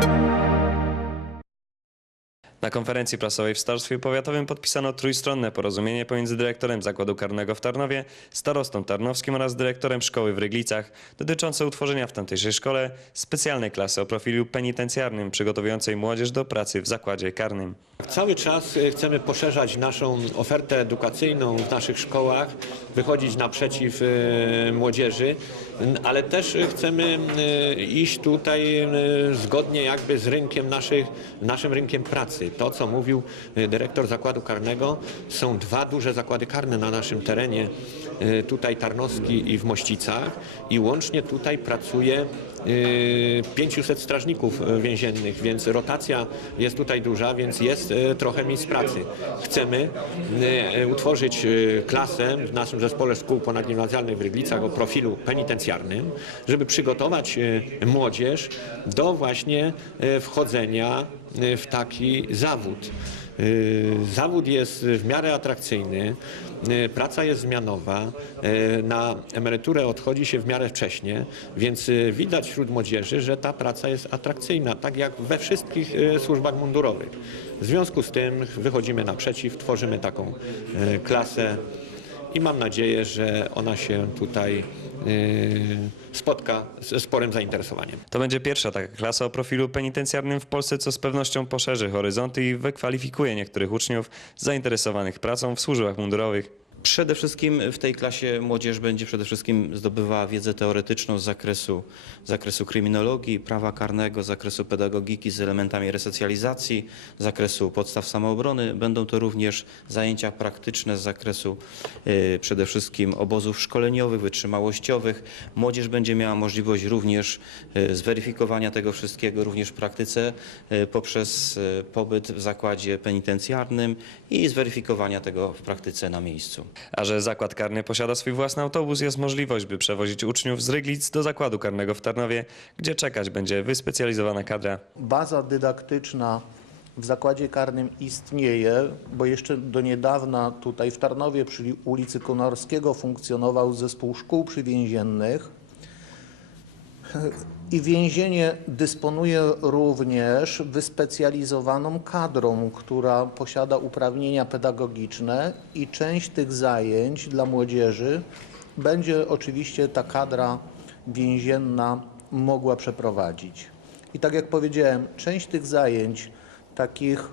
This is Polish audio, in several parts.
Música Na konferencji prasowej w Starstwie Powiatowym podpisano trójstronne porozumienie pomiędzy dyrektorem Zakładu Karnego w Tarnowie, starostą tarnowskim oraz dyrektorem szkoły w Ryglicach dotyczące utworzenia w tamtejszej szkole specjalnej klasy o profilu penitencjarnym przygotowującej młodzież do pracy w zakładzie karnym. Cały czas e, chcemy poszerzać naszą ofertę edukacyjną w naszych szkołach, wychodzić naprzeciw e, młodzieży, ale też chcemy e, iść tutaj zgodnie jakby z rynkiem naszych, naszym rynkiem pracy. To, co mówił e, dyrektor zakładu karnego, są dwa duże zakłady karne na naszym terenie, e, tutaj Tarnowski i w Mościcach i łącznie tutaj pracuje e, 500 strażników e, więziennych, więc rotacja jest tutaj duża, więc jest trochę miejsc pracy. Chcemy utworzyć klasę w naszym zespole szkół ponadgimnazjalnych w Ryglicach o profilu penitencjarnym, żeby przygotować młodzież do właśnie wchodzenia w taki zawód. Y, Zawód jest w miarę atrakcyjny, y, praca jest zmianowa, y, na emeryturę odchodzi się w miarę wcześnie, więc widać wśród młodzieży, że ta praca jest atrakcyjna, tak jak we wszystkich służbach mundurowych. W związku z tym wychodzimy naprzeciw, tworzymy taką klasę i mam nadzieję, że ona się tutaj y, spotka ze sporym zainteresowaniem. To będzie pierwsza taka klasa o profilu penitencjarnym w Polsce, co z pewnością poszerzy horyzonty i wykwalifikuje niektórych uczniów zainteresowanych pracą w służbach mundurowych. Przede wszystkim w tej klasie młodzież będzie przede wszystkim zdobywała wiedzę teoretyczną z zakresu, z zakresu kryminologii, prawa karnego, z zakresu pedagogiki z elementami resocjalizacji, z zakresu podstaw samoobrony. Będą to również zajęcia praktyczne z zakresu y, przede wszystkim obozów szkoleniowych, wytrzymałościowych. Młodzież będzie miała możliwość również y, zweryfikowania tego wszystkiego, również w praktyce y, poprzez y, pobyt w zakładzie penitencjarnym i zweryfikowania tego w praktyce na miejscu. A że zakład karny posiada swój własny autobus, jest możliwość, by przewozić uczniów z Ryglic do zakładu karnego w Tarnowie, gdzie czekać będzie wyspecjalizowana kadra. Baza dydaktyczna w zakładzie karnym istnieje, bo jeszcze do niedawna tutaj w Tarnowie przy ulicy Konarskiego funkcjonował zespół szkół przywięziennych. I więzienie dysponuje również wyspecjalizowaną kadrą, która posiada uprawnienia pedagogiczne i część tych zajęć dla młodzieży będzie oczywiście ta kadra więzienna mogła przeprowadzić. I tak jak powiedziałem, część tych zajęć takich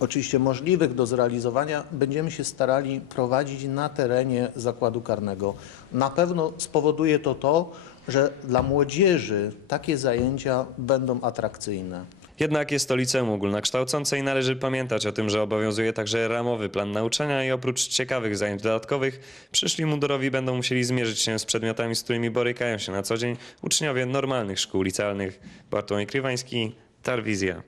oczywiście możliwych do zrealizowania, będziemy się starali prowadzić na terenie zakładu karnego. Na pewno spowoduje to to, że dla młodzieży takie zajęcia będą atrakcyjne. Jednak jest to liceum ogólnokształcące i należy pamiętać o tym, że obowiązuje także ramowy plan nauczania i oprócz ciekawych zajęć dodatkowych, przyszli mundurowi będą musieli zmierzyć się z przedmiotami, z którymi borykają się na co dzień uczniowie normalnych szkół licealnych. Bartłomiej Krywański, Tarwizja.